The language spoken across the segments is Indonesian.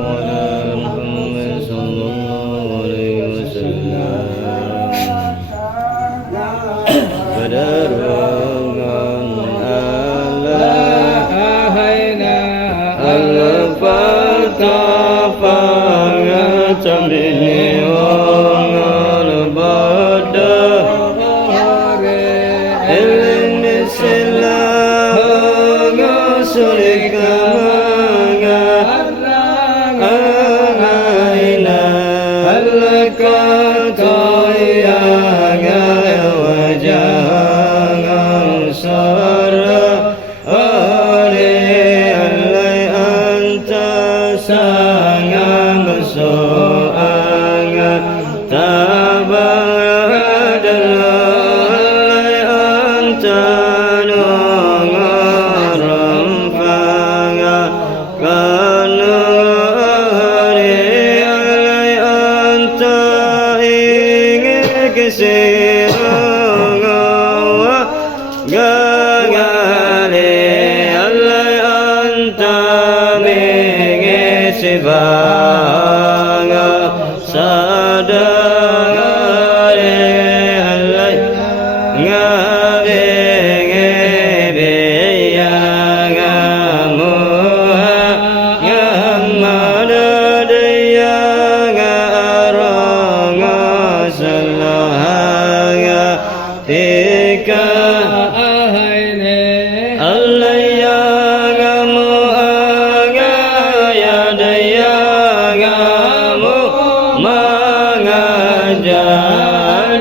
على محمد صلى الله عليه وسلم Berdoakan Allah Al-Fatah Tamdini Wangal Bada Ilmi Silah Ngasulika Aina Al-Kataya Wajangan Sarah Alai Anta Sangang Soangan Tabadalai Anta Nungaram Fangan Kanari Alai Anta Ingin Kesirungawa Gagali Alai Anta Mingi Sibanga Sadari Alai Ngavingi Biyaga Muha Ngamadadiyaga Aranga Salahaga Tika Allayaga Muaga Yadayaga Mu'mangaja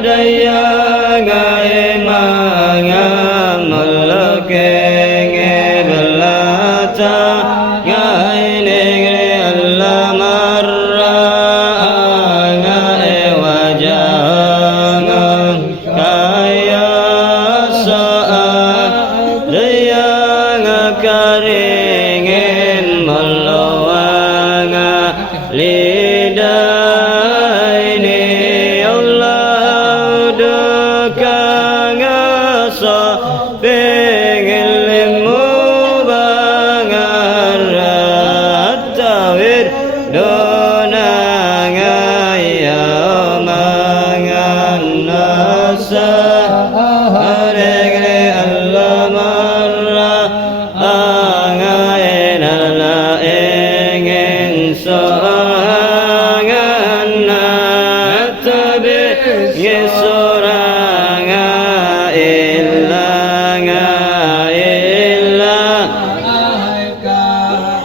Dayaga Imanga Malakenge Belata Gainigri Allah Marra Anga Ewajangan Kaya Sa'a Dayanga Karingin Malawanga Lidaini Allah Dukanga Sa Pingin Limu Bangarat Tawir Donanga Yamangan Nasa Haregre Allah Marra Angain Allah Ingin Soangan Natabi Yesuranga Illanga Illa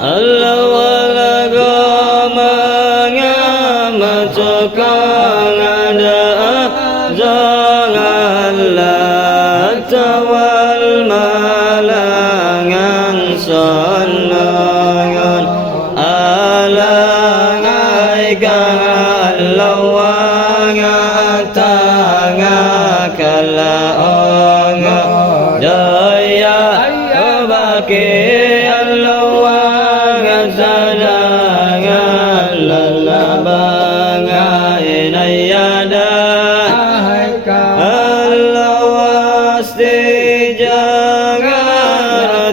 Allah wala gomanga Matukang ada Janganlah tawal malangan Sanangan Alangai Galawanga Tanga Kalaonga Daya Baki Alawanga Sadanga Lalabanga Inayada Alawasti Jangan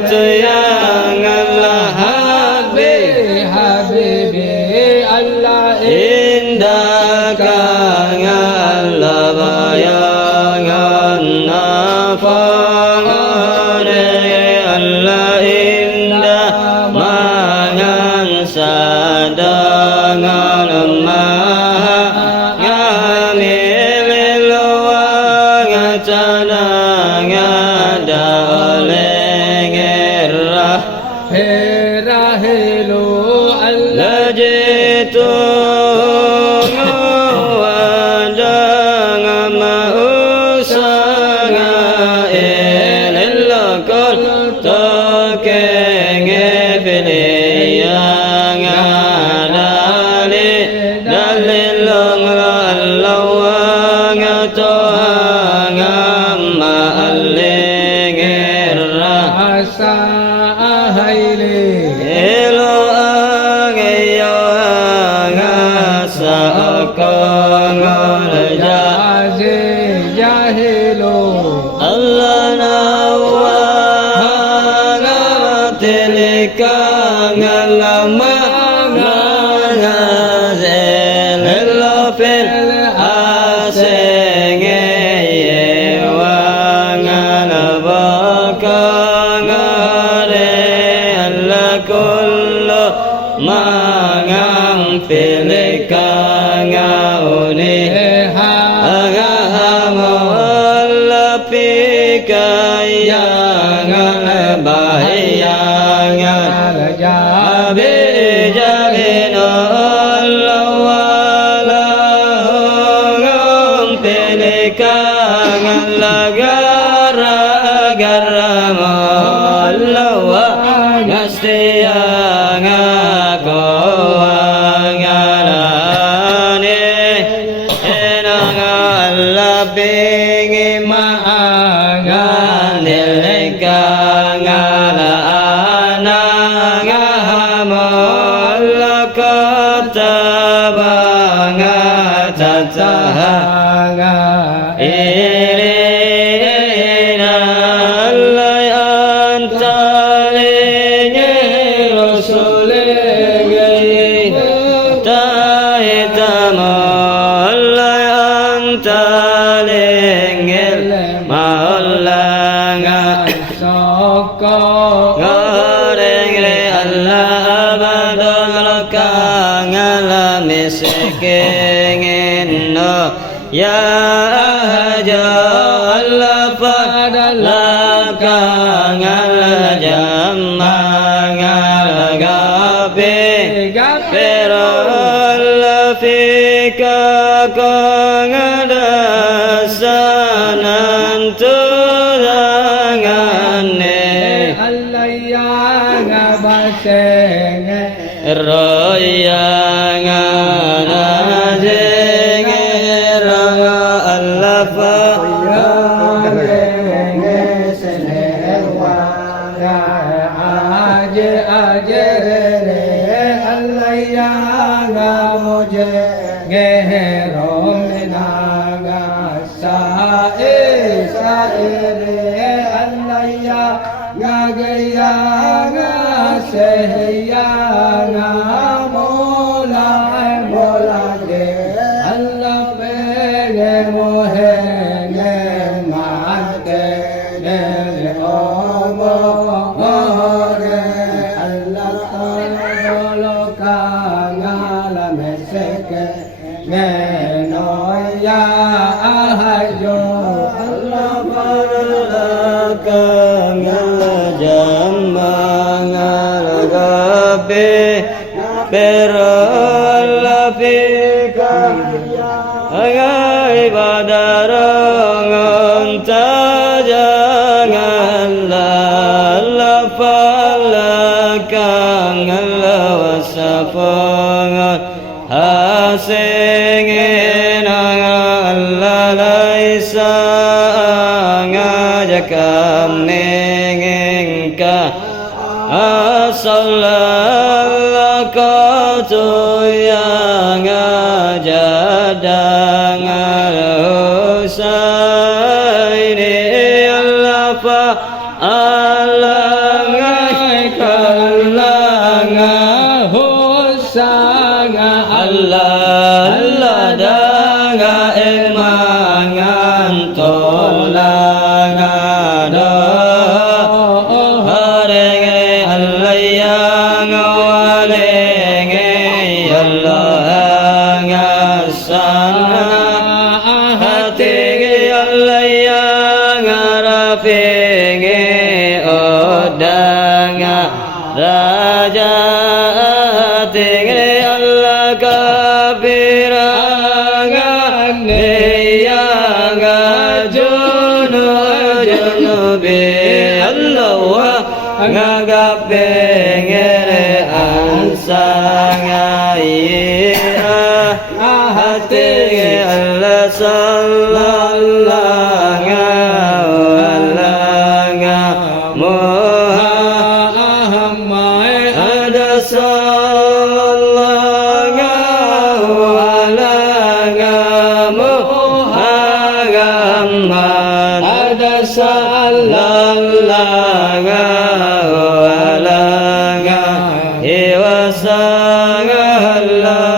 Yang Allah Habibi Allah Indah Kang Allah Bayangan Nafangan Allah Indah Mangan Sadangan Maha Ngamililuang Tanang Dalengerah Herahilu Allah Jitu Wadang Mausanga Ililakul Tokenge Piliyang Adali mangang pilika ngauni agahamol lapika yang bahayangan jabe jabino lawalahong pilika ngalagara garamol lawa ngastiyang ako angalane enang alabing imaangan nilikang alaanang ahamol katabang tatahanga ya ajal padalakang aljamang algape perol fika kang dasanan tudangane allayang abaseng royang perol fika agai badarang tajangan lalapalakang alawasafangan hasingin alalaisa ngajakaming ka asalaka tuyang ajadang al-husaini alafa alangai kalanga husanga Allah danga emangan tolanga Raja tinggi Allah kabirangan yang junubi Allah ngagapengere ansangai hati Allah sallallahu sallallahu